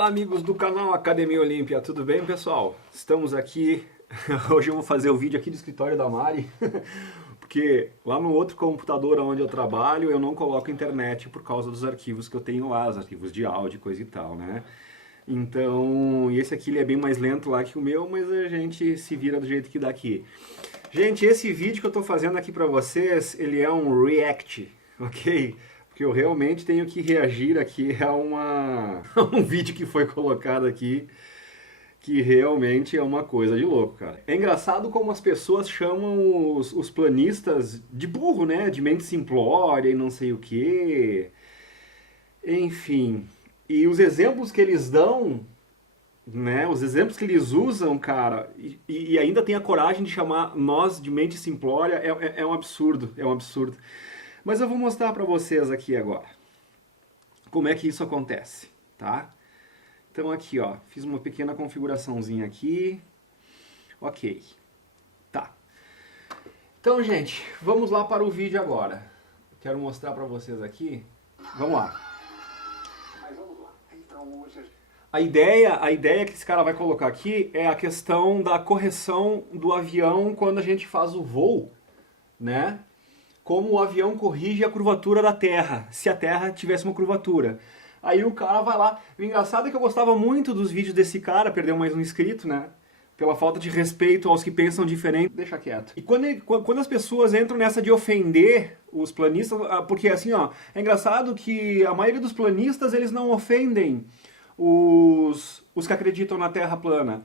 Olá amigos do canal Academia Olímpia, tudo bem pessoal? Estamos aqui, hoje eu vou fazer o vídeo aqui do escritório da Mari, porque lá no outro computador onde eu trabalho eu não coloco internet por causa dos arquivos que eu tenho lá, os arquivos de áudio, coisa e tal, né? Então, esse aqui ele é bem mais lento lá que o meu, mas a gente se vira do jeito que dá aqui. Gente, esse vídeo que eu tô fazendo aqui pra vocês, ele é um react, ok? Porque eu realmente tenho que reagir aqui a um vídeo que foi colocado aqui, que realmente é uma coisa de louco, cara. É engraçado como as pessoas chamam os planistas de burro, né? De mente simplória e não sei o quê. Enfim, e os exemplos que eles dão, né? Os exemplos que eles usam, cara, e ainda tem a coragem de chamar nós de mente simplória, é um absurdo, é um absurdo. Mas eu vou mostrar para vocês aqui agora como é que isso acontece, tá? Então aqui, ó, fiz uma pequena configuraçãozinha aqui. Ok. Tá. Então, gente, vamos lá para o vídeo agora. Quero mostrar para vocês aqui. Vamos lá. A ideia que esse cara vai colocar aqui é a questão da correção do avião quando a gente faz o voo, né? Como o avião corrige a curvatura da Terra, se a Terra tivesse uma curvatura. Aí o cara vai lá. O engraçado é que eu gostava muito dos vídeos desse cara, perdeu mais um inscrito, né? Pela falta de respeito aos que pensam diferente, deixa quieto. E quando as pessoas entram nessa de ofender os planistas, porque assim, ó, é engraçado que a maioria dos planistas, eles não ofendem os que acreditam na Terra plana,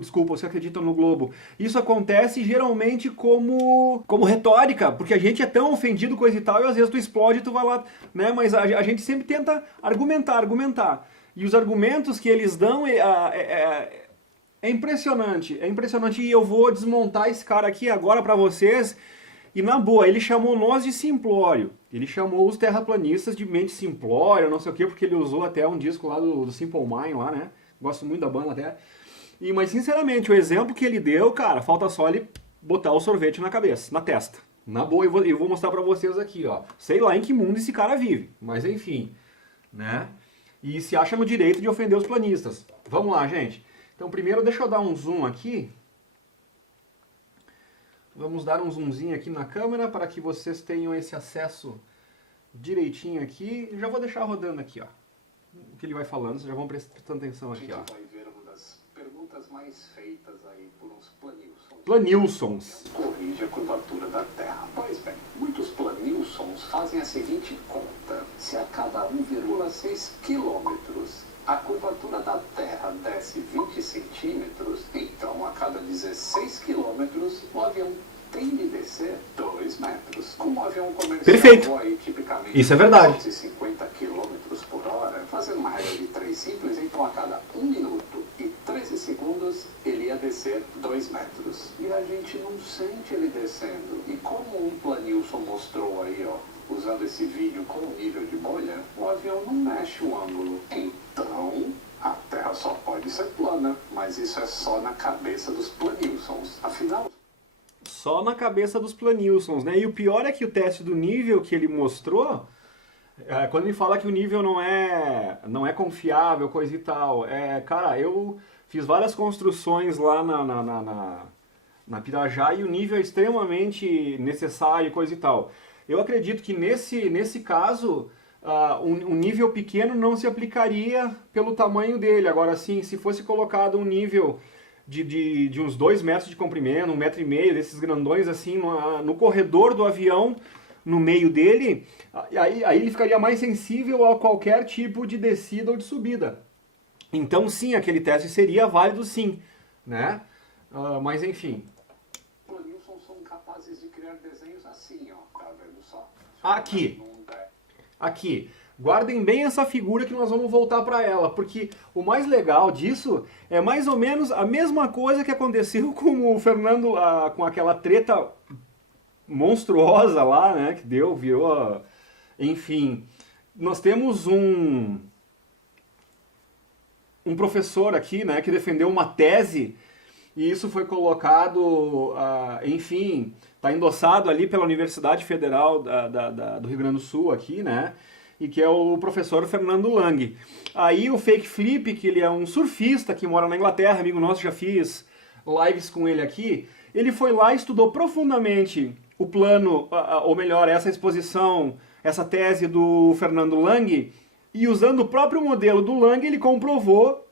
desculpa, os que acreditam no globo. Isso acontece geralmente como retórica, porque a gente é tão ofendido, coisa e tal, e às vezes tu explode e tu vai lá, né? Mas a gente sempre tenta argumentar. E os argumentos que eles dão é impressionante, e eu vou desmontar esse cara aqui agora pra vocês. E na boa, ele chamou nós de simplório. Ele chamou os terraplanistas de mente simplória, não sei o quê, porque ele usou até um disco lá do Simple Mind lá, né? Gosto muito da banda até. Mas sinceramente, o exemplo que ele deu, cara, falta só ele botar o sorvete na cabeça, na testa. Na boa, eu vou mostrar pra vocês aqui, ó. Sei lá em que mundo esse cara vive, mas enfim, né? E se acha no direito de ofender os planistas. Vamos lá, gente. Então primeiro deixa eu dar um zoom aqui. Vamos dar um zoomzinho aqui na câmera para que vocês tenham esse acesso direitinho aqui. Já vou deixar rodando aqui, ó. O que ele vai falando, vocês já vão prestando atenção aqui, ó. A gente vai ver uma das perguntas mais feitas aí por uns planilsons. Planilsons. Corrige a curvatura da Terra. Pois bem, muitos planilsons fazem a seguinte conta. Se a cada 1,6 quilômetros a curvatura da Terra desce 20 centímetros, então a cada 16 quilômetros o avião tem de descer 2 metros. Como o avião comercial Perfeito. voa aí, tipicamente Isso é verdade. 250 km por hora, fazendo uma regra de 3 simples, então a cada 1 minuto e 13 segundos ele ia descer 2 metros. E a gente não sente ele descendo. E como um planilson mostrou aí, ó, usando esse vídeo com o nível de bolha, o avião não mexe o ângulo. Então, a Terra só pode ser plana, mas isso é só na cabeça dos planilsons. Afinal, Só na cabeça dos planilsons, né? E o pior é que o teste do nível que ele mostrou, quando ele fala que o nível não é confiável, coisa e tal, cara, eu fiz várias construções lá na Pirajá e o nível é extremamente necessário, coisa e tal. Eu acredito que nesse caso, um nível pequeno não se aplicaria pelo tamanho dele. Agora sim, se fosse colocado um nível de uns 2 metros de comprimento, 1,5 metro, desses grandões assim, no corredor do avião, no meio dele, aí ele ficaria mais sensível a qualquer tipo de descida ou de subida. Então sim, aquele teste seria válido sim, né? Mas enfim. planilsons são capazes de criar desenhos assim, ó. Tá vendo só? Aqui. Guardem bem essa figura que nós vamos voltar para ela, porque o mais legal disso é mais ou menos a mesma coisa que aconteceu com o Fernando, com aquela treta monstruosa lá, né, que virou, enfim. Nós temos um professor aqui, né, que defendeu uma tese e isso foi colocado, enfim, está endossado ali pela Universidade Federal do Rio Grande do Sul aqui, né? e que é o professor Fernando Lang. Aí o Fake Flip, que ele é um surfista que mora na Inglaterra, amigo nosso, já fiz lives com ele aqui, ele foi lá e estudou profundamente o plano, ou melhor, essa exposição, essa tese do Fernando Lang, e usando o próprio modelo do Lang, ele comprovou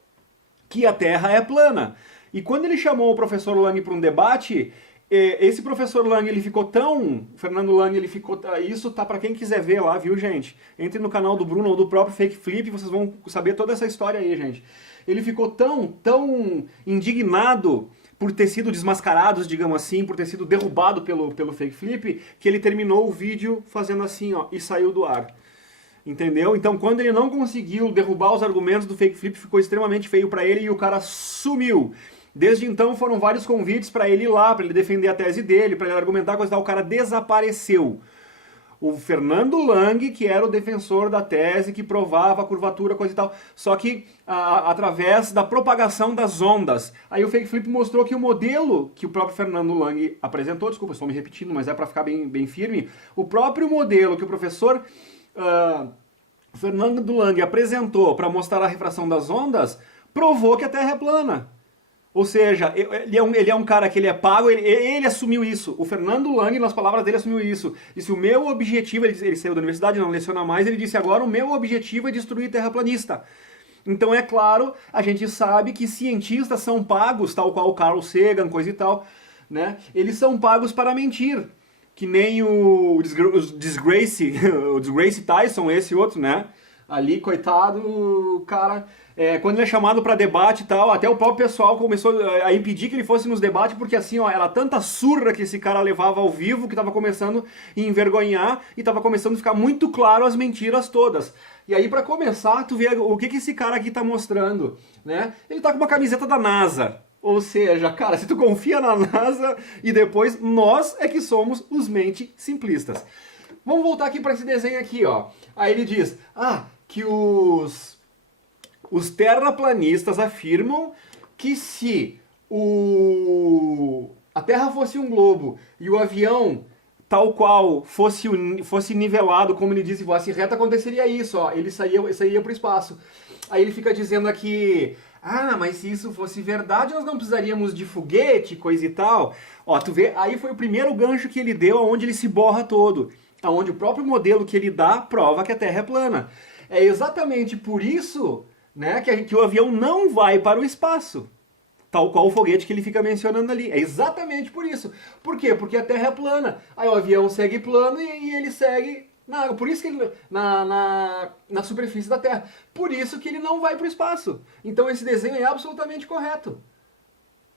que a Terra é plana. E quando ele chamou o professor Lang para um debate, esse professor Lang, ele ficou tão... Fernando Lang, ele ficou... Isso tá para quem quiser ver lá, viu, gente? Entre no canal do Bruno ou do próprio Fake Flip, vocês vão saber toda essa história aí, gente. Ele ficou tão indignado por ter sido desmascarado, digamos assim, por ter sido derrubado pelo Fake Flip, que ele terminou o vídeo fazendo assim, ó, e saiu do ar. Entendeu? Então, quando ele não conseguiu derrubar os argumentos do Fake Flip, ficou extremamente feio para ele e o cara sumiu. Desde então foram vários convites para ele ir lá, para ele defender a tese dele, para ele argumentar coisa e tal. O cara desapareceu. O Fernando Lang, que era o defensor da tese, que provava a curvatura, coisa e tal, só que através da propagação das ondas. Aí o Fake Flip mostrou que o modelo que o próprio Fernando Lang apresentou, desculpa, estou me repetindo, mas é para ficar bem firme, o próprio modelo que o professor Fernando Lang apresentou para mostrar a refração das ondas, provou que a Terra é plana. Ou seja, ele é um cara que ele é pago, ele assumiu isso. O Fernando Lang, nas palavras dele, assumiu isso. Disse, o meu objetivo, ele saiu da universidade, não leciona mais, ele disse, agora o meu objetivo é destruir terraplanista. Então, é claro, a gente sabe que cientistas são pagos, tal qual o Carl Sagan, coisa e tal, né? Eles são pagos para mentir. Que nem o Disgrace, o Disgrace Tyson, esse outro, né? Ali, coitado, cara, quando ele é chamado para debate e tal, até o próprio pessoal começou a impedir que ele fosse nos debates, porque assim, ó, era tanta surra que esse cara levava ao vivo, que tava começando a envergonhar, e tava começando a ficar muito claro as mentiras todas. E aí, para começar, tu vê o que esse cara aqui tá mostrando, né? Ele tá com uma camiseta da NASA. Ou seja, cara, se tu confia na NASA e depois nós é que somos os mente simplistas. Vamos voltar aqui para esse desenho aqui, ó. Aí ele diz, que os terraplanistas afirmam que se a Terra fosse um globo e o avião tal qual fosse nivelado, como ele disse, voasse reto, aconteceria isso, ó. Ele sairia para o espaço. Aí ele fica dizendo aqui... mas se isso fosse verdade, nós não precisaríamos de foguete, coisa e tal. Ó, tu vê, aí foi o primeiro gancho que ele deu, onde ele se borra todo. Onde o próprio modelo que ele dá prova que a Terra é plana. É exatamente por isso, né, que o avião não vai para o espaço. Tal qual o foguete que ele fica mencionando ali. É exatamente por isso. Por quê? Porque a Terra é plana. Aí o avião segue plano e ele segue... por isso que ele na superfície da Terra. Por isso que ele não vai para o espaço. Então esse desenho é absolutamente correto.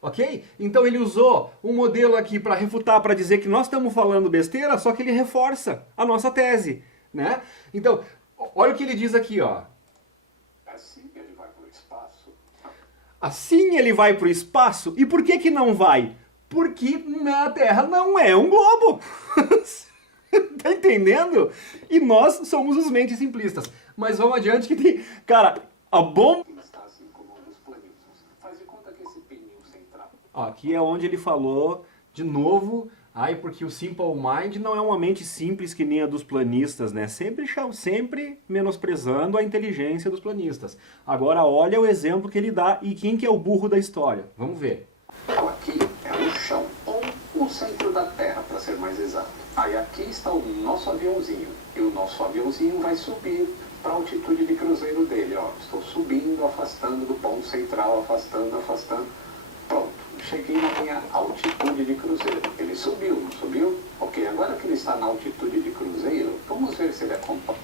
Ok? Então ele usou um modelo aqui para refutar, para dizer que nós estamos falando besteira, só que ele reforça a nossa tese, né? Então, olha o que ele diz aqui, ó. Assim ele vai para o espaço. Assim ele vai para o espaço? E por que não vai? Porque a Terra não é um globo. Tá entendendo? E nós somos os mentes simplistas. Mas vamos adiante que tem... Cara, a bomba... Está assim como um dos planetas. Faz de conta que esse pininho central... Aqui é onde ele falou, de novo... porque o Simple Mind não é uma mente simples que nem a dos planistas, né? Sempre menosprezando a inteligência dos planistas. Agora olha o exemplo que ele dá e quem que é o burro da história. Vamos ver. Aqui é o chão, ou o centro da Terra, para ser mais exato. Aí aqui está o nosso aviãozinho. E o nosso aviãozinho vai subir para a altitude de cruzeiro dele. Ó, estou subindo, afastando do ponto central, afastando. Pronto, cheguei na minha altitude de cruzeiro. Ele subiu, não subiu? Ok, agora que ele está na altitude de cruzeiro, vamos ver se ele acompanha.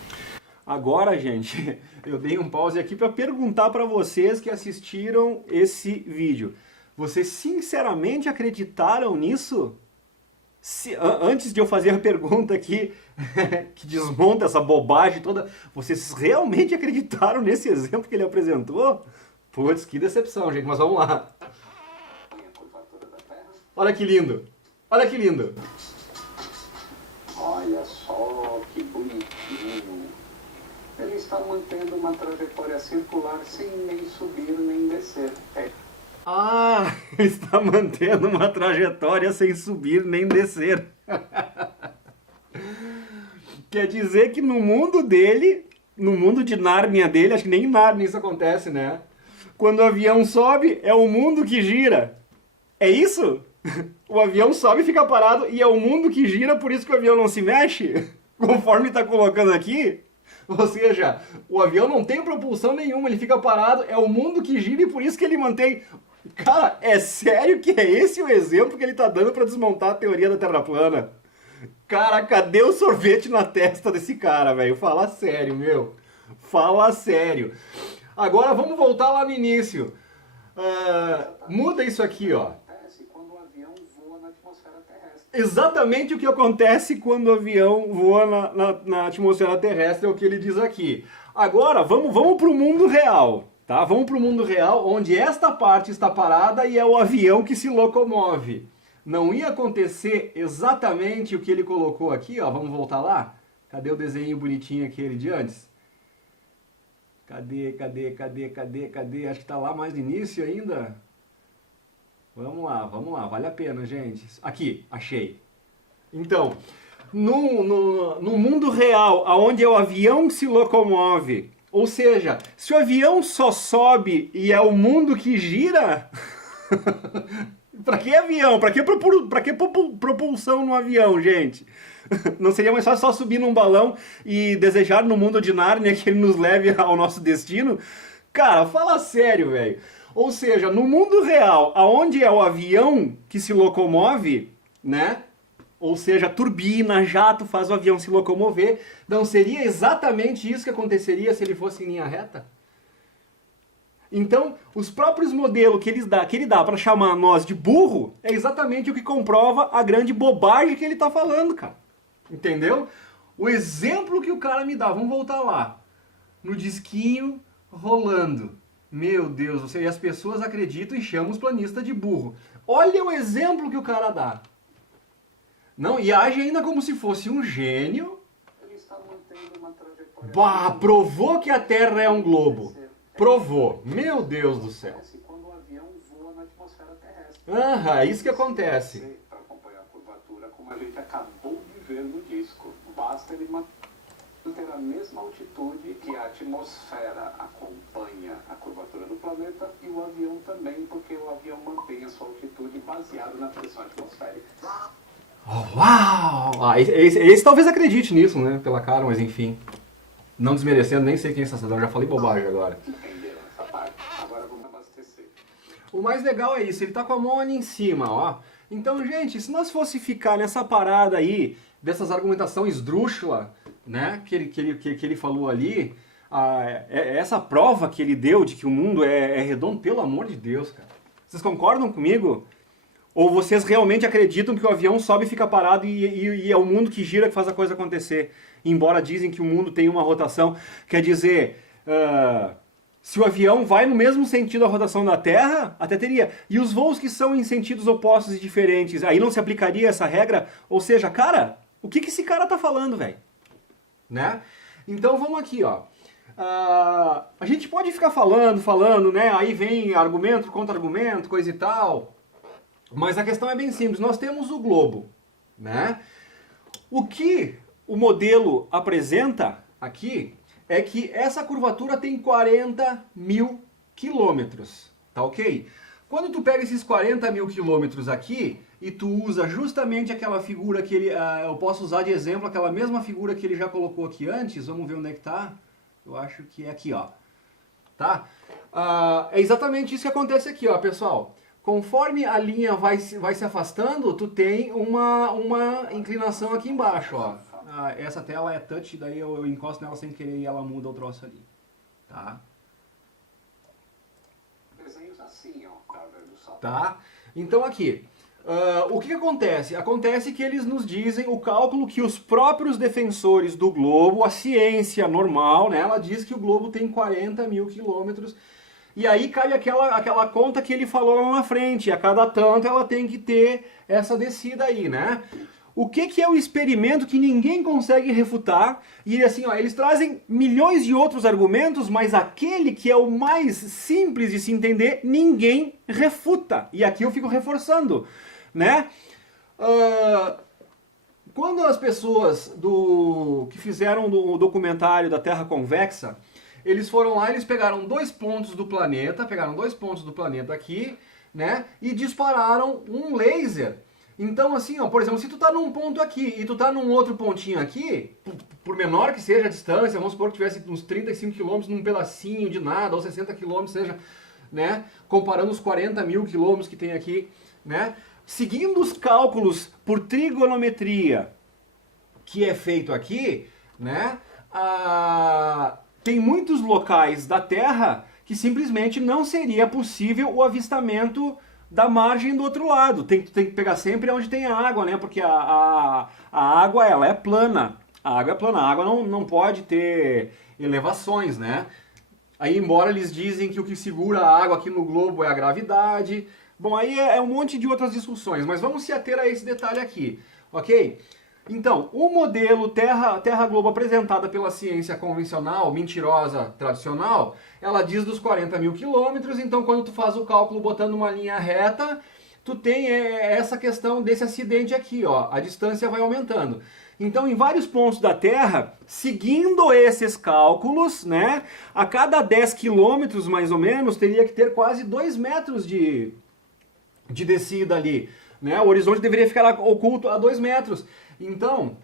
Agora, gente, eu dei um pause aqui para perguntar para vocês que assistiram esse vídeo. Vocês sinceramente acreditaram nisso? Antes de eu fazer a pergunta aqui, que desmonta essa bobagem toda, vocês realmente acreditaram nesse exemplo que ele apresentou? Putz, que decepção, gente, mas vamos lá. Olha que lindo, olha que lindo. Olha só que bonitinho. Ele está mantendo uma trajetória circular sem nem subir nem descer. Ele está mantendo uma trajetória sem subir nem descer. Quer dizer que no mundo dele, no mundo de Nárnia dele, acho que nem em Nárnia isso acontece, né? Quando o avião sobe, é o mundo que gira. É isso? O avião sobe e fica parado e é o mundo que gira, por isso que o avião não se mexe? Conforme está colocando aqui? Ou seja, o avião não tem propulsão nenhuma, ele fica parado, é o mundo que gira e por isso que ele mantém... Cara, é sério que é esse o exemplo que ele tá dando para desmontar a teoria da Terra plana? Cara, cadê o sorvete na testa desse cara, velho? Fala sério, meu. Fala sério. Agora vamos voltar lá no início. Muda isso aqui, ó. Quando o avião voa na atmosfera terrestre. Exatamente o que acontece quando o avião voa na atmosfera terrestre, é o que ele diz aqui. Agora, vamos para o mundo real, tá? Vamos para o mundo real, onde esta parte está parada e é o avião que se locomove. Não ia acontecer exatamente o que ele colocou aqui, ó. Vamos voltar lá? Cadê o desenho bonitinho aquele de antes? Cadê? Acho que tá lá mais no início ainda. Vamos lá, vale a pena, gente. Aqui, achei. Então, no mundo real, onde é o avião que se locomove, ou seja, se o avião só sobe e é o mundo que gira, pra que avião? Pra que propulsão no avião, gente? Não seria mais fácil só subir num balão e desejar no mundo de Nárnia que ele nos leve ao nosso destino? Cara, fala sério, velho. Ou seja, no mundo real, aonde é o avião que se locomove, né? Ou seja, turbina, jato faz o avião se locomover. Não seria exatamente isso que aconteceria se ele fosse em linha reta? Então, os próprios modelos que ele dá para chamar nós de burro é exatamente o que comprova a grande bobagem que ele está falando, cara. Entendeu? O exemplo que o cara me dá, vamos voltar lá. No disquinho rolando. Meu Deus, e as pessoas acreditam e chamam os planistas de burro. Olha o exemplo que o cara dá. Não, e age ainda como se fosse um gênio. Ele está mantendo uma trajetória... Bah, provou que a Terra é um globo. Provou. Meu Deus do céu. Quando o avião voa na atmosfera terrestre. É isso que acontece. Para acompanhar a curvatura, como a gente acabou de ver no disco, basta ele manter a mesma altitude que a atmosfera acompanha a curvatura do planeta e o avião também, porque o avião mantém a sua altitude baseada na pressão atmosférica. Uau! Esse talvez acredite nisso, né? Pela cara, mas enfim. Não desmerecendo, nem sei quem é essa cidadão, já falei bobagem agora. Entenderam essa parte? Agora vamos abastecer. O mais legal é isso, ele tá com a mão ali em cima, ó. Então, gente, se nós fosse ficar nessa parada aí, dessas argumentações esdrúxula, né, que ele falou ali, essa prova que ele deu de que o mundo é redondo, pelo amor de Deus, cara. Vocês concordam comigo? Ou vocês realmente acreditam que o avião sobe e fica parado e é o mundo que gira que faz a coisa acontecer? Embora dizem que o mundo tem uma rotação, quer dizer, se o avião vai no mesmo sentido da rotação da Terra, até teria. E os voos que são em sentidos opostos e diferentes, aí não se aplicaria essa regra? Ou seja, cara, o que esse cara tá falando, velho? Né? Então vamos aqui, ó. A gente pode ficar falando, né? Aí vem argumento, contra-argumento, coisa e tal. Mas a questão é bem simples. Nós temos o globo, né? O que o modelo apresenta aqui é que essa curvatura tem 40 mil quilômetros, tá ok? Quando tu pega esses 40 mil quilômetros aqui e tu usa justamente aquela figura que ele... eu posso usar de exemplo aquela mesma figura que ele já colocou aqui antes. Vamos ver onde é que tá. Eu acho que é aqui, ó. Tá? É exatamente isso que acontece aqui, ó, pessoal. Conforme a linha vai se afastando, tu tem uma inclinação aqui embaixo, ó. Essa tela é touch, daí eu encosto nela sem querer e ela muda o troço ali. Tá? Desenhos assim, ó, tá vendo só? Tá? Então aqui, o que acontece? Acontece que eles nos dizem o cálculo que os próprios defensores do globo, a ciência normal, né, ela diz que o globo tem 40 mil quilômetros. E aí cai aquela conta que ele falou lá na frente. A cada tanto ela tem que ter essa descida aí, né? O que é o experimento que ninguém consegue refutar? E assim, ó, eles trazem milhões de outros argumentos, mas aquele que é o mais simples de se entender, ninguém refuta. E aqui eu fico reforçando, né? Quando as pessoas que fizeram o documentário da Terra Convexa, eles foram lá, eles pegaram dois pontos do planeta aqui, né, e dispararam um laser. Então assim, ó, por exemplo, se tu tá num ponto aqui e tu tá num outro pontinho aqui, por menor que seja a distância, vamos supor que tivesse uns 35 km num pedacinho de nada, ou 60 km, seja, né, comparando os 40 mil quilômetros que tem aqui, né, seguindo os cálculos por trigonometria que é feito aqui, né, tem muitos locais da Terra que simplesmente não seria possível o avistamento da margem do outro lado. Tem que pegar sempre onde tem a água, né? Porque a água, ela é plana. A água é plana. A água não pode ter elevações, né? Aí, embora eles dizem que o que segura a água aqui no globo é a gravidade. Bom, aí é um monte de outras discussões, mas vamos se ater a esse detalhe aqui, ok? Então, o modelo Terra-Globo apresentada pela ciência convencional, mentirosa, tradicional, ela diz dos 40 mil quilômetros, então quando tu faz o cálculo botando uma linha reta, tu tem essa questão desse acidente aqui, ó, a distância vai aumentando. Então, em vários pontos da Terra, seguindo esses cálculos, né, a cada 10 quilômetros, mais ou menos, teria que ter quase 2 metros de descida ali, né? O horizonte deveria ficar oculto a 2 metros. Então,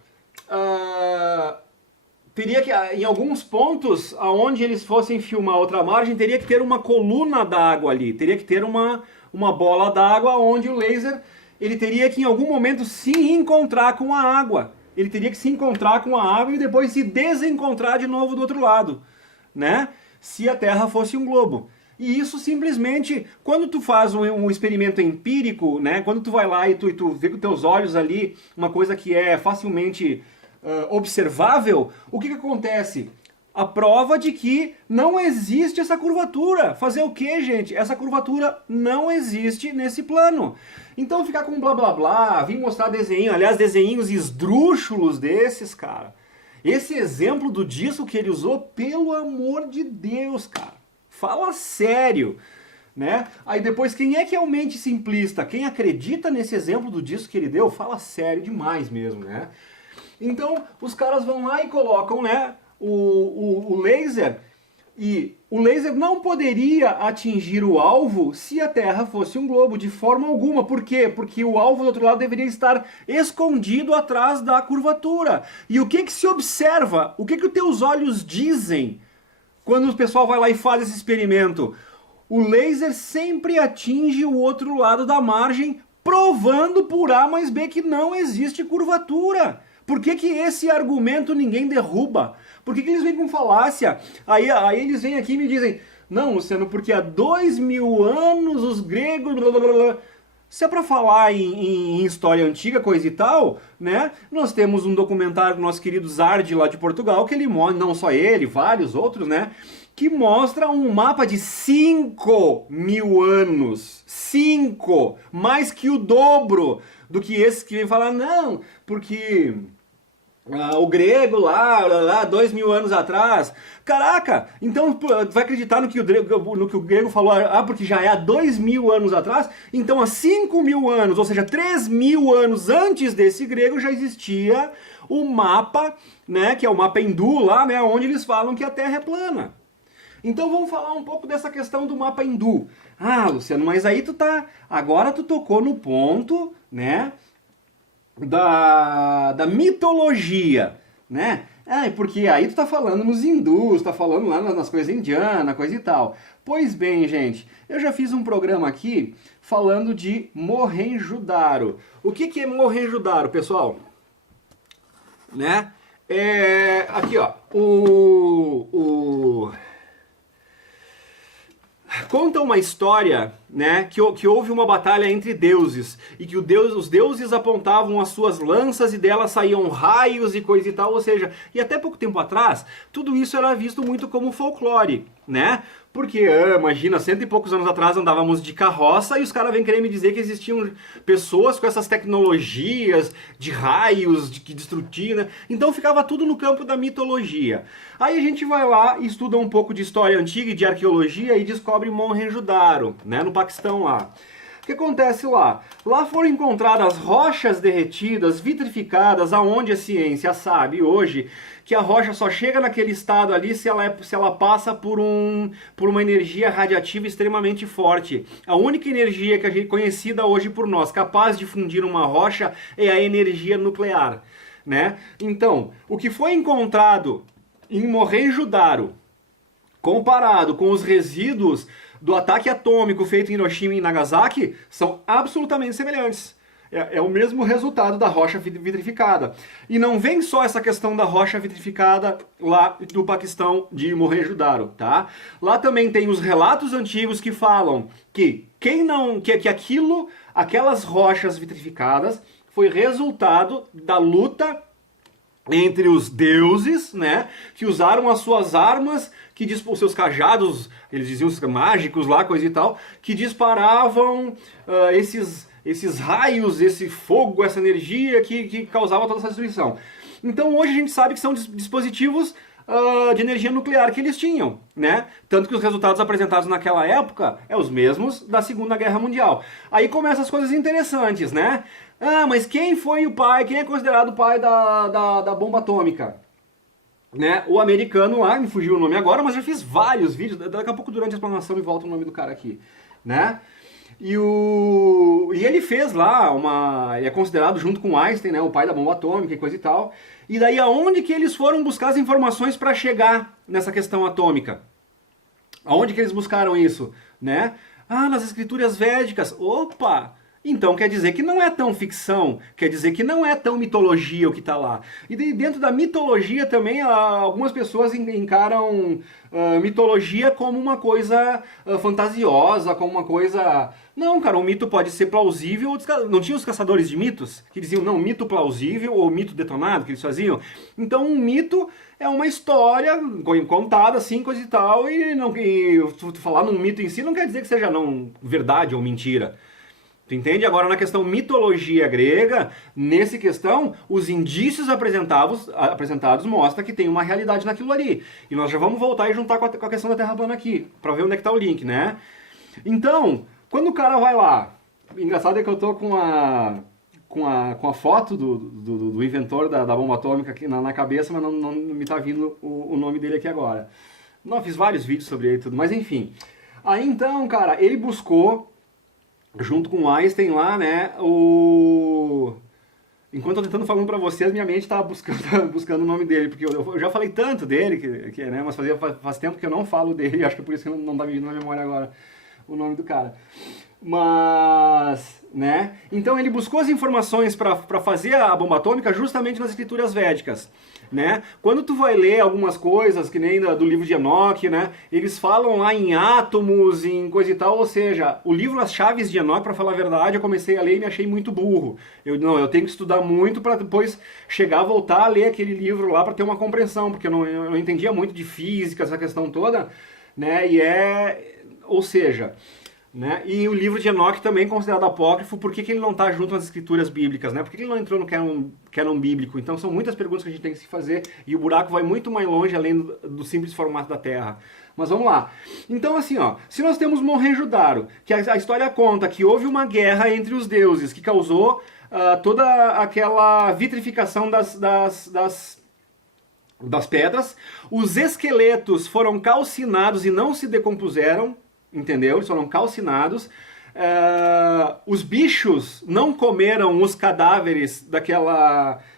teria que, em alguns pontos, aonde eles fossem filmar outra margem, teria que ter uma coluna d'água ali, teria que ter uma bola d'água onde o laser, ele teria que em algum momento se encontrar com a água. Ele teria que se encontrar com a água e depois se desencontrar de novo do outro lado, né? Se a Terra fosse um globo. E isso simplesmente, quando tu faz um experimento empírico, né, quando tu vai lá e tu vê com teus olhos ali uma coisa que é facilmente observável, o que acontece? A prova de que não existe essa curvatura. Fazer o que, gente? Essa curvatura não existe nesse plano. Então ficar com blá blá blá, vir mostrar desenho, aliás, desenhinhos esdrúxulos desses, cara. Esse exemplo do disco que ele usou, pelo amor de Deus, cara. Fala sério, né? Aí depois, quem é que é o mente simplista? Quem acredita nesse exemplo do disco que ele deu, fala sério demais mesmo, né? Então, os caras vão lá e colocam, né, o laser, e o laser não poderia atingir o alvo se a Terra fosse um globo, de forma alguma. Por quê? Porque o alvo do outro lado deveria estar escondido atrás da curvatura. E o que se observa? O que os teus olhos dizem quando o pessoal vai lá e faz esse experimento? O laser sempre atinge o outro lado da margem, provando por A mais B que não existe curvatura. Por que esse argumento ninguém derruba? Por que eles vêm com falácia? Aí eles vêm aqui e me dizem, não, Luciano, porque há 2000 anos os gregos... Blá, blá, blá. Se é para falar em história antiga, coisa e tal, né? Nós temos um documentário do nosso querido Zard lá de Portugal, que ele mostra, não só ele, vários outros, né? Que mostra um mapa de 5.000 anos. 5! Mais que o dobro do que esses que vêm falar, não, porque... o grego lá, 2000 anos atrás. Caraca, então tu vai acreditar no que o grego falou, porque já é há 2000 anos atrás? Então há 5.000 anos, ou seja, 3.000 anos antes desse grego já existia o mapa, né, que é o mapa hindu lá, né, onde eles falam que a Terra é plana. Então vamos falar um pouco dessa questão do mapa hindu. Ah, Luciano, mas aí agora tu tocou no ponto, né, da mitologia, né? Porque aí tu tá falando nos hindus, tá falando lá nas coisas indianas, coisa e tal. Pois bem, gente, eu já fiz um programa aqui falando de Mohenjo-Daro. O que é Mohenjo-Daro, pessoal? Né? Aqui, ó, conta uma história, né, que houve uma batalha entre deuses e que os deuses apontavam as suas lanças e delas saíam raios e coisa e tal, ou seja, e até pouco tempo atrás, tudo isso era visto muito como folclore, né? Porque, imagina, 100 e poucos anos atrás andávamos de carroça e os caras vêm querer me dizer que existiam pessoas com essas tecnologias de raios, que destrutiam, né? Então ficava tudo no campo da mitologia. Aí a gente vai lá e estuda um pouco de história antiga e de arqueologia e descobre Mohenjo-Daro, né, no Paquistão lá. O que acontece lá? Lá foram encontradas rochas derretidas, vitrificadas, aonde a ciência sabe hoje que a rocha só chega naquele estado ali se ela passa por uma energia radiativa extremamente forte. A única energia que a gente conhecida hoje por nós, capaz de fundir uma rocha, é a energia nuclear, né? Então, o que foi encontrado em Mohenjo-Daro, comparado com os resíduos do ataque atômico feito em Hiroshima e Nagasaki, são absolutamente semelhantes. É o mesmo resultado da rocha vitrificada. E não vem só essa questão da rocha vitrificada lá do Paquistão, de Mohenjo-Daro, tá? Lá também tem os relatos antigos que falam que aquelas rochas vitrificadas foi resultado da luta entre os deuses, né, que usaram as suas armas, os seus cajados, eles diziam mágicos lá, coisa e tal, que disparavam esses raios, esse fogo, essa energia que causava toda essa destruição. Então hoje a gente sabe que são dispositivos de energia nuclear que eles tinham, né? Tanto que os resultados apresentados naquela época é os mesmos da Segunda Guerra Mundial. Aí começam as coisas interessantes, né? Ah, mas quem foi o pai, quem é considerado o pai da bomba atômica? Né? O americano lá, me fugiu o nome agora, mas já fiz vários vídeos, daqui a pouco durante a explanação me volta o nome do cara aqui, né? E ele fez lá ele é considerado junto com Einstein, né, o pai da bomba atômica e coisa e tal. E daí aonde que eles foram buscar as informações para chegar nessa questão atômica? Aonde que eles buscaram isso, né? Ah, nas escrituras védicas. Opa! Então quer dizer que não é tão ficção, quer dizer que não é tão mitologia o que está lá. E dentro da mitologia também, algumas pessoas encaram mitologia como uma coisa fantasiosa, como uma coisa... Não, cara, um mito pode ser plausível. Não tinha os caçadores de mitos? Que diziam, não, mito plausível ou mito detonado, que eles faziam? Então um mito é uma história contada assim, coisa e tal, e falar num mito em si não quer dizer que seja não verdade ou mentira. Tu entende? Agora, na questão mitologia grega, nessa questão, os indícios apresentados mostram que tem uma realidade naquilo ali. E nós já vamos voltar e juntar com a questão da Terra plana aqui, pra ver onde é que tá o link, né? Então, quando o cara vai lá, engraçado é que eu tô com a foto do inventor da bomba atômica aqui na cabeça, mas não me tá vindo o nome dele aqui agora. Não, fiz vários vídeos sobre ele e tudo, mas enfim. Aí então, cara, ele buscou... junto com o Einstein lá, né, Enquanto eu tô tentando falando pra vocês, minha mente tava buscando o nome dele, porque eu já falei tanto dele, né, mas faz tempo que eu não falo dele, acho que é por isso que não tá me vindo na memória agora o nome do cara. Mas, né, então ele buscou as informações para fazer a bomba atômica justamente nas escrituras védicas, né? Quando tu vai ler algumas coisas, que nem do livro de Enoque, né, eles falam lá em átomos, em coisa e tal, ou seja, o livro As Chaves de Enoque, para falar a verdade, eu comecei a ler e me achei muito burro. Eu tenho que estudar muito para depois voltar a ler aquele livro lá para ter uma compreensão, porque eu não entendia muito de física, essa questão toda, né, ou seja... Né? E o livro de Enoque também considerado apócrifo, por que ele não está junto nas escrituras bíblicas? Né? Por que ele não entrou no canon bíblico? Então são muitas perguntas que a gente tem que se fazer e o buraco vai muito mais longe além do simples formato da Terra. Mas vamos lá. Então assim, ó, se nós temos Mohenjo-Daro, que a história conta que houve uma guerra entre os deuses que causou toda aquela vitrificação das pedras, os esqueletos foram calcinados e não se decompuseram, entendeu? Eles foram calcinados. Os bichos não comeram os cadáveres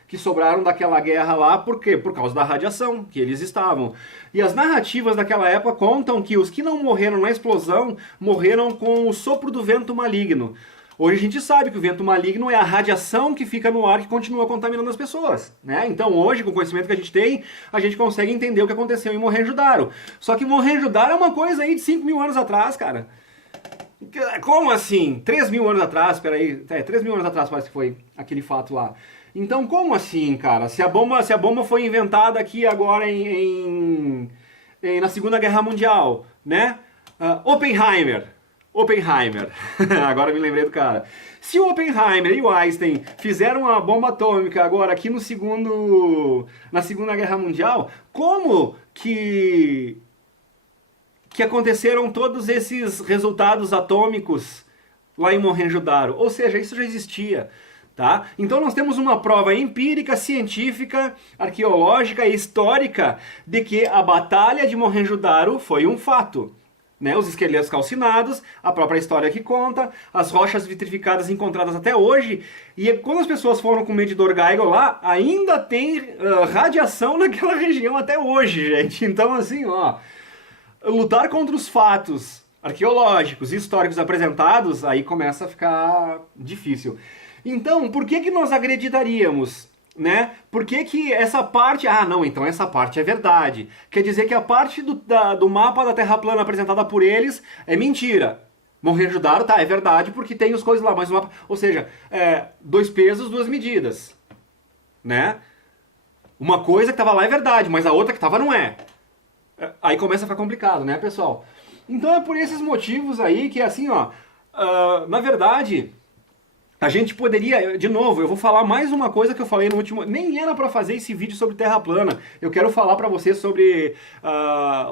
que sobraram daquela guerra lá. Por quê? Por causa da radiação que eles estavam. E as narrativas daquela época contam que os que não morreram na explosão morreram com o sopro do vento maligno. Hoje a gente sabe que o vento maligno é a radiação que fica no ar que continua contaminando as pessoas, né? Então hoje, com o conhecimento que a gente tem, a gente consegue entender o que aconteceu em Mohenjo-Daro. Só que Mohenjo-Daro é uma coisa aí de 5 mil anos atrás, cara. Como assim? 3 mil anos atrás, peraí. 3 mil anos atrás parece que foi aquele fato lá. Então como assim, cara? Se a bomba foi inventada aqui agora na Segunda Guerra Mundial, né? Oppenheimer, agora me lembrei do cara. Se o Oppenheimer e o Einstein fizeram a bomba atômica agora aqui na Segunda Guerra Mundial, como que aconteceram todos esses resultados atômicos lá em Mohenjo-Daro, ou seja, isso já existia. Tá? Então nós temos uma prova empírica, científica, arqueológica e histórica de que a Batalha de Mohenjo-Daro foi um fato. Né? Os esqueletos calcinados, a própria história que conta, as rochas vitrificadas encontradas até hoje. E quando as pessoas foram com o medidor Geiger lá, ainda tem radiação naquela região até hoje, gente. Então assim, ó, lutar contra os fatos arqueológicos e históricos apresentados, aí começa a ficar difícil. Então, por que nós acreditaríamos, né? Por que essa parte... Ah, não, então essa parte é verdade. Quer dizer que a parte do mapa da Terra plana apresentada por eles é mentira. Mohenjo-Daro, tá, é verdade, porque tem as coisas lá, mas o mapa... Ou seja, 2 pesos, 2 medidas, né? Uma coisa que estava lá é verdade, mas a outra que estava não é. Aí começa a ficar complicado, né, pessoal? Então é por esses motivos aí que, assim, ó... na verdade... A gente poderia, de novo, eu vou falar mais uma coisa que eu falei no último... Nem era para fazer esse vídeo sobre Terra plana. Eu quero falar para vocês sobre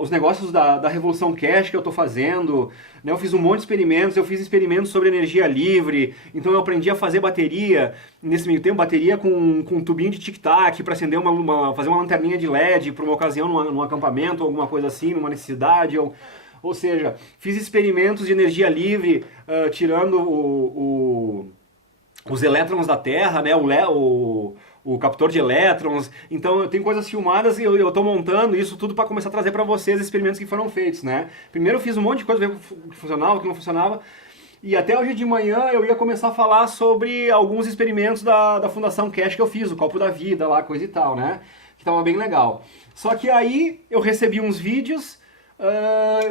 os negócios da Revolução Cash que eu tô fazendo. Né? Eu fiz um monte de experimentos, eu fiz experimentos sobre energia livre. Então eu aprendi a fazer bateria, nesse meio tempo, bateria com um tubinho de tic-tac para acender fazer uma lanterninha de LED para uma ocasião num acampamento, alguma coisa assim, numa necessidade. Ou seja, fiz experimentos de energia livre, tirando os elétrons da Terra, né, o captor de elétrons. Então eu tenho coisas filmadas e eu estou montando isso tudo para começar a trazer para vocês experimentos que foram feitos, né. Primeiro eu fiz um monte de coisa, ver o que funcionava, o que não funcionava, e até hoje de manhã eu ia começar a falar sobre alguns experimentos da Fundação Cash que eu fiz, o Copo da Vida lá, coisa e tal, né, que estava bem legal. Só que aí eu recebi uns vídeos...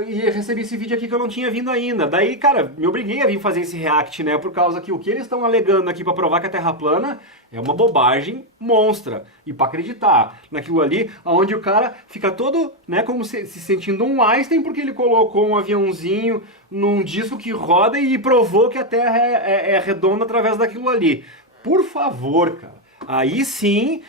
e recebi esse vídeo aqui que eu não tinha vindo ainda. Daí, cara, me obriguei a vir fazer esse react, né? Por causa que o que eles estão alegando aqui pra provar que a Terra plana é uma bobagem monstra. E pra acreditar naquilo ali, onde o cara fica todo, né, como se sentindo um Einstein, porque ele colocou um aviãozinho num disco que roda e provou que a Terra é redonda através daquilo ali. Por favor, cara. Aí sim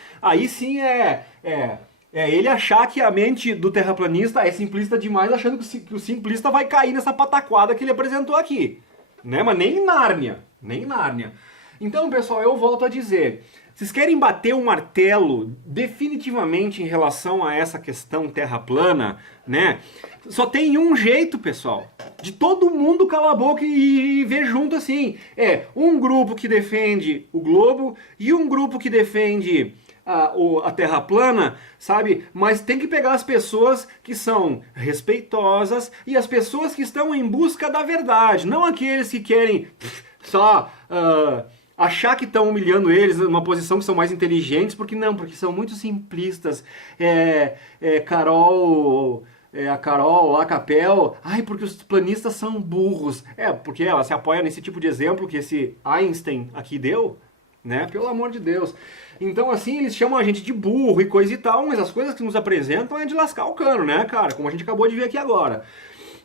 é ele achar que a mente do terraplanista é simplista demais, achando que o simplista vai cair nessa pataquada que ele apresentou aqui. Né? Mas nem em Nárnia. Nem em Nárnia. Então, pessoal, eu volto a dizer. Vocês querem bater um martelo definitivamente em relação a essa questão terra plana, né? Só tem um jeito, pessoal. De todo mundo calar a boca e ver junto assim. É um grupo que defende o globo e um grupo que defende... a Terra plana, sabe? Mas tem que pegar as pessoas que são respeitosas e as pessoas que estão em busca da verdade, não aqueles que querem só achar que estão humilhando eles numa posição que são mais inteligentes, porque são muito simplistas. A Carol lá, Capel, porque os planistas são burros. Porque ela se apoia nesse tipo de exemplo que esse Einstein aqui deu, né? Pelo amor de Deus. Então, assim, eles chamam a gente de burro e coisa e tal, mas as coisas que nos apresentam é de lascar o cano, né, cara? Como a gente acabou de ver aqui agora.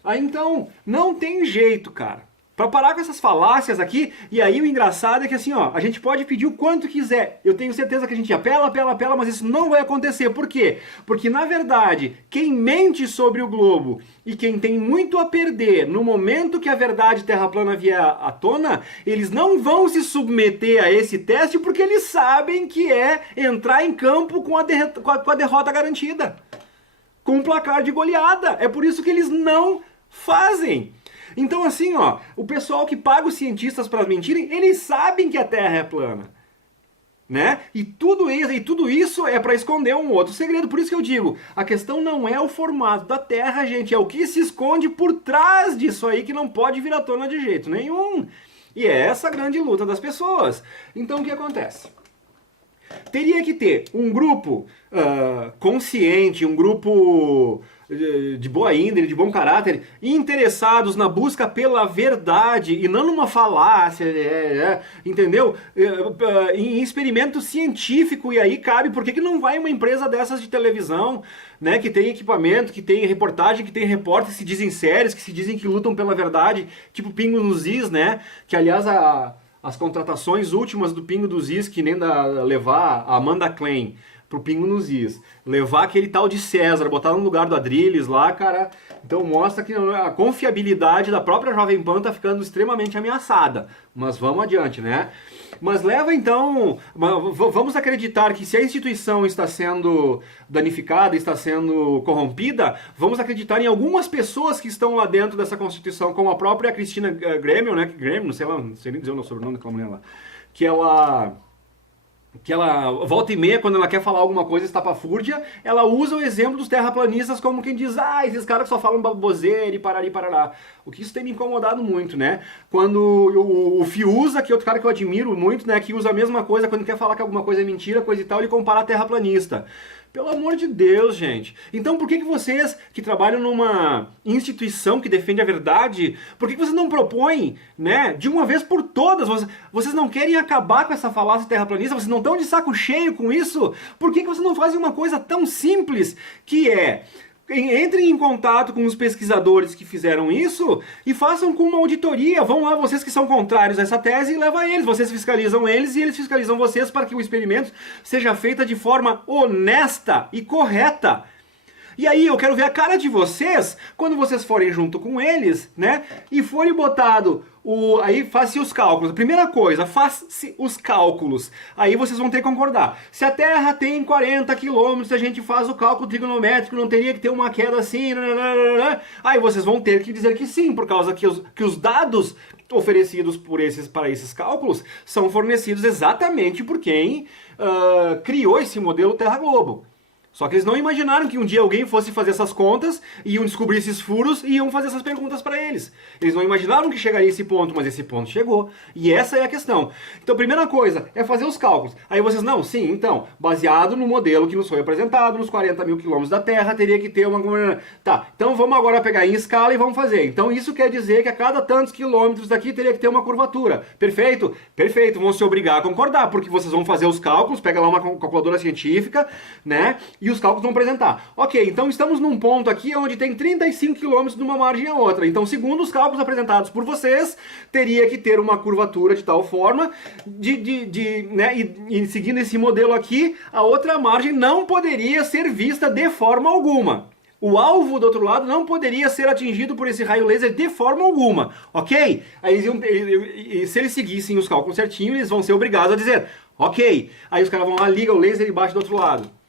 Aí, então, não tem jeito, cara. Pra parar com essas falácias aqui, e aí o engraçado é que assim, ó, a gente pode pedir o quanto quiser. Eu tenho certeza que a gente apela, mas isso não vai acontecer. Por quê? Porque, na verdade, quem mente sobre o globo e quem tem muito a perder no momento que a verdade terra plana vier à tona, eles não vão se submeter a esse teste porque eles sabem que é entrar em campo com a derrota garantida. Com um placar de goleada. É por isso que eles não fazem. Então assim, ó, o pessoal que paga os cientistas para mentirem, eles sabem que a Terra é plana, né? E tudo isso é para esconder um outro segredo. Por isso que eu digo, a questão não é o formato da Terra, gente, é o que se esconde por trás disso aí que não pode vir à tona de jeito nenhum. E é essa a grande luta das pessoas. Então o que acontece? Teria que ter um grupo consciente, um grupo de boa índole, de bom caráter, interessados na busca pela verdade e não numa falácia, entendeu? Em experimento científico, e aí cabe, por que não vai uma empresa dessas de televisão, né, que tem equipamento, que tem reportagem, que tem repórteres que se dizem sérios, que se dizem que lutam pela verdade, tipo Pingo nos Is, né, que aliás as contratações últimas do Pingo dos Is, que nem levar a Amanda Klein pro pingo nos is, levar aquele tal de César, botar no lugar do Adrilles lá, cara, então mostra que a confiabilidade da própria Jovem Pan tá ficando extremamente ameaçada. Mas vamos adiante, né? Mas leva então, vamos acreditar que se a instituição está sendo danificada, está sendo corrompida, vamos acreditar em algumas pessoas que estão lá dentro dessa Constituição, como a própria Cristina Grêmio, né? Grêmio, não sei lá, não sei nem dizer o sobrenome daquela mulher lá, que ela volta e meia, quando ela quer falar alguma coisa estapafúrdia, ela usa o exemplo dos terraplanistas como quem diz, esses caras que só falam baboseira e parari parará. O que isso tem me incomodado muito, né? Quando o Fiuza, que é outro cara que eu admiro muito, né, que usa a mesma coisa, quando quer falar que alguma coisa é mentira, coisa e tal, ele compara a terraplanista. Pelo amor de Deus, gente. Então por que vocês, que trabalham numa instituição que defende a verdade, por que vocês não propõem, né, de uma vez por todas? Vocês não querem acabar com essa falácia terraplanista? Vocês não estão de saco cheio com isso? Por que vocês não fazem uma coisa tão simples, que é... Entrem em contato com os pesquisadores que fizeram isso e façam com uma auditoria. Vão lá, vocês que são contrários a essa tese, e leva eles. Vocês fiscalizam eles e eles fiscalizam vocês para que o experimento seja feito de forma honesta e correta. E aí eu quero ver a cara de vocês quando vocês forem junto com eles, né? E forem botado aí faz-se os cálculos. A primeira coisa, faz-se os cálculos. Aí vocês vão ter que concordar. Se a Terra tem 40 quilômetros, a gente faz o cálculo trigonométrico, não teria que ter uma queda assim. Aí vocês vão ter que dizer que sim, por causa que os dados oferecidos para esses cálculos são fornecidos exatamente por quem criou esse modelo Terra-Globo. Só que eles não imaginaram que um dia alguém fosse fazer essas contas, iam descobrir esses furos e iam fazer essas perguntas para eles. Eles não imaginaram que chegaria esse ponto, mas esse ponto chegou. E essa é a questão. Então, a primeira coisa é fazer os cálculos. Aí vocês, não, sim, então, baseado no modelo que nos foi apresentado, nos 40 mil quilômetros da Terra, teria que ter uma... Tá, então vamos agora pegar em escala e vamos fazer. Então isso quer dizer que a cada tantos quilômetros daqui teria que ter uma curvatura. Perfeito? Perfeito. Vão se obrigar a concordar, porque vocês vão fazer os cálculos, pega lá uma calculadora científica, né? E os cálculos vão apresentar. Ok, então estamos num ponto aqui onde tem 35 km de uma margem a outra. Então, segundo os cálculos apresentados por vocês, teria que ter uma curvatura de tal forma, né, e seguindo esse modelo aqui, a outra margem não poderia ser vista de forma alguma. O alvo do outro lado não poderia ser atingido por esse raio laser de forma alguma, ok? Aí se eles seguissem os cálculos certinho, eles vão ser obrigados a dizer, ok. Aí os caras vão lá, liga o laser e bate do outro lado.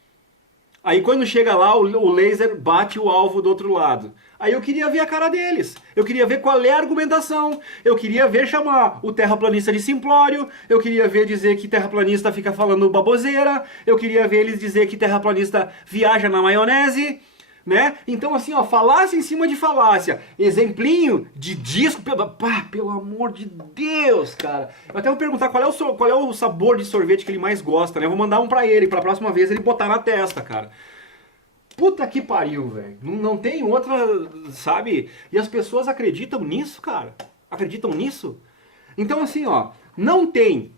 Aí quando chega lá, o laser bate o alvo do outro lado. Aí eu queria ver a cara deles. Eu queria ver qual é a argumentação. Eu queria ver chamar o terraplanista de simplório. Eu queria ver dizer que terraplanista fica falando baboseira. Eu queria ver eles dizer que terraplanista viaja na maionese. Né? Então assim, ó, falácia em cima de falácia, exemplinho de disco, pelo amor de Deus, cara. Eu até vou perguntar qual é o sabor de sorvete que ele mais gosta, né? Eu vou mandar um pra ele, pra próxima vez ele botar na testa, cara. Puta que pariu, velho. Não tem outra, sabe? E as pessoas acreditam nisso, cara. Acreditam nisso? Então assim, ó, não tem.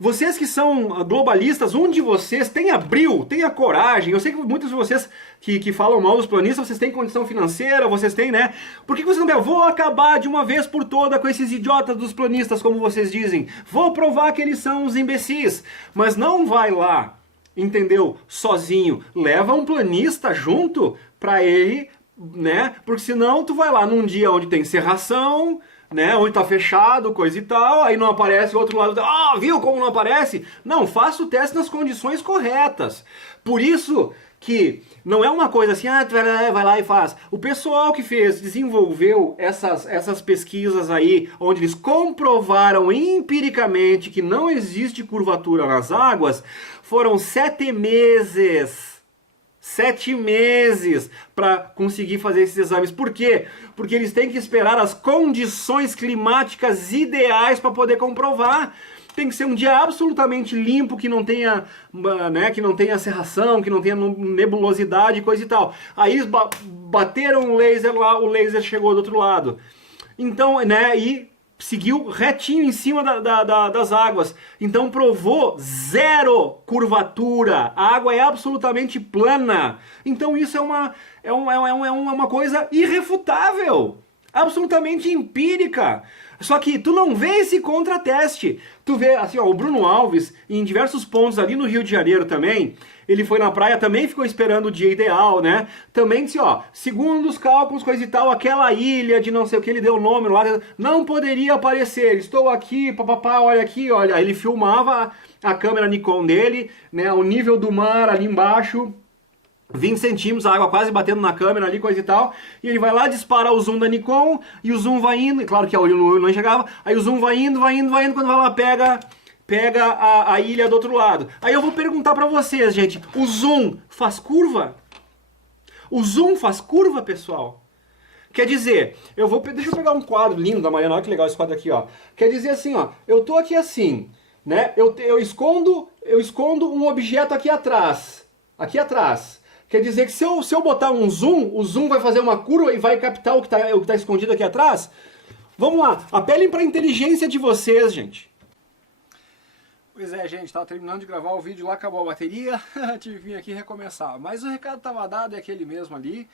Vocês que são globalistas, um de vocês tenha brio, tenha coragem. Eu sei que muitos de vocês que falam mal dos planistas, vocês têm condição financeira, vocês têm, né? Por que vocês não pensam, vou acabar de uma vez por toda com esses idiotas dos planistas, como vocês dizem. Vou provar que eles são uns imbecis. Mas não vai lá, entendeu? Sozinho. Leva um planista junto pra ele, né? Porque senão tu vai lá num dia onde tem serração, né, onde tá fechado, coisa e tal, aí não aparece o outro lado, viu como não aparece? Não, faça o teste nas condições corretas. Por isso que não é uma coisa assim, vai lá e faz. O pessoal que desenvolveu essas pesquisas aí, onde eles comprovaram empiricamente que não existe curvatura nas águas, foram 7 meses. 7 meses para conseguir fazer esses exames. Por quê? Porque eles têm que esperar as condições climáticas ideais para poder comprovar. Tem que ser um dia absolutamente limpo, que não tenha, né, que não tenha serração, que não tenha nebulosidade, coisa e tal. Aí eles bateram o laser lá, o laser chegou do outro lado. Então, né, e seguiu retinho em cima das águas. Então provou zero curvatura. A água é absolutamente plana. Então isso é uma coisa irrefutável. absolutamente empírica. Só que tu não vê esse contrateste. Tu vê, assim, ó, o Bruno Alves, em diversos pontos ali no Rio de Janeiro também, ele foi na praia, também ficou esperando o dia ideal, né? Também disse, ó, segundo os cálculos, coisa e tal, aquela ilha de não sei o que, ele deu o nome lá, não poderia aparecer. Estou aqui, papapá, olha aqui, olha. Aí ele filmava a câmera Nikon dele, né, o nível do mar ali embaixo, 20 centímetros, a água quase batendo na câmera ali, coisa e tal, e ele vai lá, dispara o zoom da Nikon, e o zoom vai indo, claro que a olho não enxergava, aí o zoom vai indo, quando vai lá, pega a ilha do outro lado. Aí eu vou perguntar pra vocês, gente, o zoom faz curva? O zoom faz curva, pessoal? Quer dizer, deixa eu pegar um quadro lindo da Mariana, olha que legal esse quadro aqui, ó. Quer dizer assim, ó, eu tô aqui assim, né, eu escondo um objeto aqui atrás. Quer dizer que se eu botar um zoom, o zoom vai fazer uma curva e vai captar o que tá escondido aqui atrás? Vamos lá, apelem para a inteligência de vocês, gente. Pois é, gente, tava terminando de gravar o vídeo lá, acabou a bateria, tive que vir aqui recomeçar. Mas o recado tava dado, é aquele mesmo ali.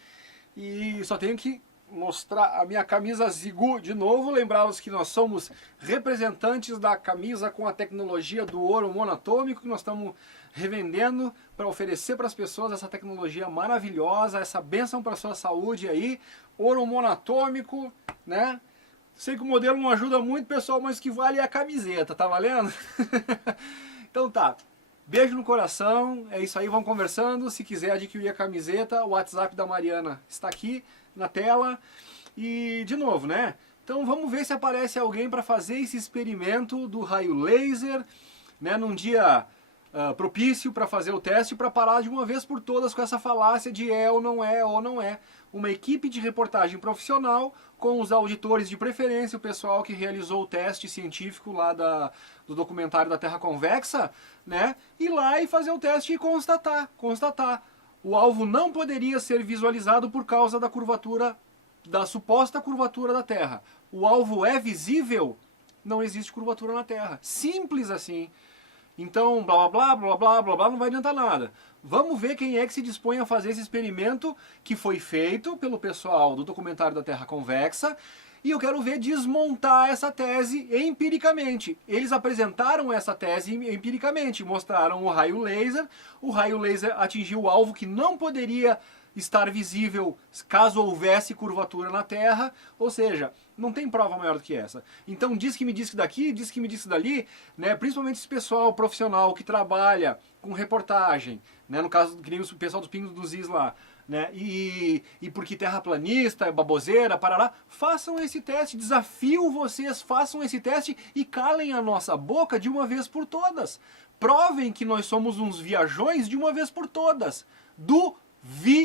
E só tenho que mostrar a minha camisa Zigu de novo, lembrá-los que nós somos representantes da camisa com a tecnologia do ouro monatômico, que nós estamos revendendo para oferecer para as pessoas essa tecnologia maravilhosa, essa bênção para a sua saúde aí, ouro monatômico, né? Sei que o modelo não ajuda muito, pessoal, mas o que vale é a camiseta, tá valendo? Então tá, beijo no coração, é isso aí, vamos conversando. Se quiser adquirir a camiseta, o WhatsApp da Mariana está aqui na tela. E de novo, né? Então vamos ver se aparece alguém para fazer esse experimento do raio laser, né? Num dia propício para fazer o teste, para parar de uma vez por todas com essa falácia de é ou não é, ou não é. Uma equipe de reportagem profissional, com os auditores de preferência, o pessoal que realizou o teste científico lá do documentário da Terra Convexa, né? Ir lá e fazer o teste e constatar. O alvo não poderia ser visualizado por causa da curvatura, da suposta curvatura da Terra. O alvo é visível, não existe curvatura na Terra. Simples assim. Então, blá blá blá blá blá blá blá, não vai adiantar nada. Vamos ver quem é que se dispõe a fazer esse experimento que foi feito pelo pessoal do documentário da Terra Convexa. E eu quero ver desmontar essa tese empiricamente. Eles apresentaram essa tese empiricamente, mostraram o raio laser atingiu o alvo que não poderia estar visível caso houvesse curvatura na Terra, ou seja, não tem prova maior do que essa. Então diz que me disse daqui, diz que me disse dali, né? Principalmente esse pessoal profissional que trabalha com reportagem, né? No caso, que nem o pessoal dos Pingos dos Is lá, né? E porque terraplanista, baboseira, parará, façam esse teste, desafio vocês, façam esse teste e calem a nossa boca de uma vez por todas. Provem que nós somos uns viajões de uma vez por todas. Duvido.